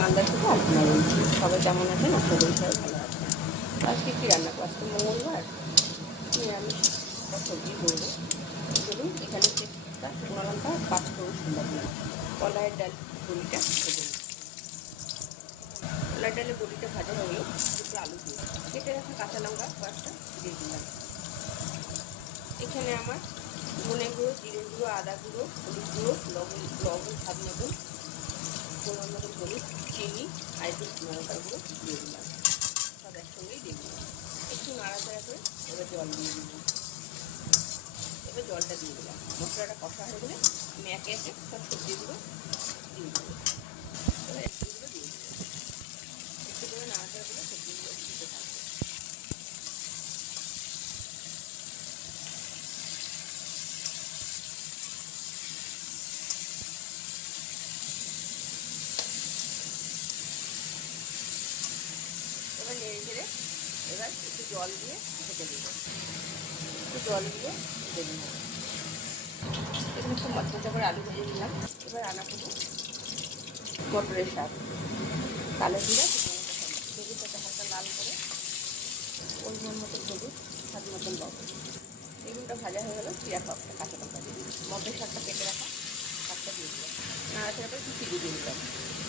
মালদা থেকে আপনারা বলছি সবাই কেমন আছেন? আশা করি সবাই ভালো আছেন। আজকে কী রান্না করবো? আজকে মঙ্গলবার, নিরামিষ একটা সবজি করবো। ধরুন এখানে তেজপাতা, শুকনো লঙ্কা, পাঁচফোড়ন, সুন্দর দিন, কলাইয়ের ডাল বড়িটা ভেজে নিই। কলাইয়ের ডালের বড়িটা ভাজা হয়ে গেলো, দুটো আলু দিয়ে কেটে রাখা কাঁচা লঙ্কা কয়েকটা দিয়ে দিলাম। এখানে আমার ধনে গুঁড়ো, জিরে গুঁড়ো, আদা গুঁড়ো, হলুদ গুঁড়ো, লবণ স্বাদ মতন, পরিমাণ মতন হলুদ, চিনি আর একটু লঙ্কার গুঁড়ো দিয়ে দিলাম। সব একসঙ্গেই দিয়ে দিলাম। একটু নাড়াচাড়া করে এবার জল দিয়ে দিলাম। এবার জলটা দিয়ে দিলাম। মশলাটা কষা হয়ে গেলে আমি একে একে সব সবজিগুলো দিয়ে দেবো। এবার একটুগুলো দিয়ে দেবো। একটু করে নাড়াচাড়া করে সবজিগুলো দিতে থাকবো। এবার নেড়ে ঝেড়ে এবার একটু জল দিয়ে ঢেকে দেবো। একটু জল দিয়ে ঢেকে দেবো। এখানে খুব মচমচা করে আলু ভেজে দিলাম। এবার রান্না করবো মটরের শাক। কালো জিরা, বেগুনটাকে হালকা লাল করে পরিমাণ মতো হলুদ, স্বাদ মতন লবণ। বেগুনটা ভাজা হয়ে গেলো, জিরা কাঁচা লঙ্কা দিয়ে দিলাম। মটরের শাকটা কেটে রাখা শাকটা দিয়ে দিলাম। নাড়াচাড়া করে একটু চিনি দিয়ে দিলাম।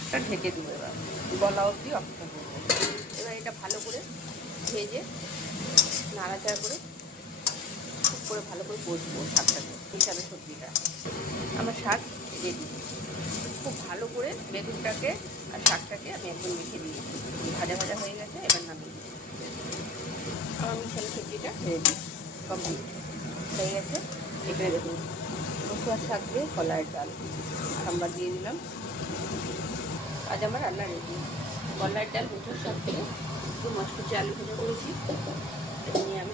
এটা ঢেকে দিব। এবার গলা অবধি অপেক্ষা করবো। এবার এটা ভালো করে ভেজে নাড়াচাড়া করে খুব করে ভালো করে কষবো শাকটাকে, হিসাবে সবজিটা। আমার শাক রেডি। খুব ভালো করে বেগুনটাকে আর শাকটাকে আমি একদম মেখে দিয়েছি। ভাজা ভাজা হয়ে গেছে, এবার নামিয়ে দিই। আমার মিশানো সবজিটা রেডি, কমপ্লিট হয়ে গেছে। এখানে দেখুন মশলার শাক দিয়ে কলাইয়ের ডাল, সাম্বার দিয়ে দিলাম। আজ আমার রান্না রেডি। কলাইয়ের ডাল, মশলার শাক দিয়ে একটু মচমচে আলু ভাজা করেছি। এটা নিয়ে আমি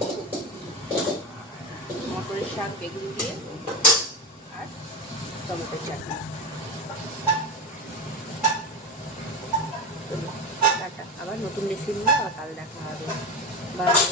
মটরের শাক, বেগুন দিয়ে আর টমেটোর চাটনি। টাটা। আবার নতুন রেসিপি নিয়ে আবার কাল দেখা হবে। বাই।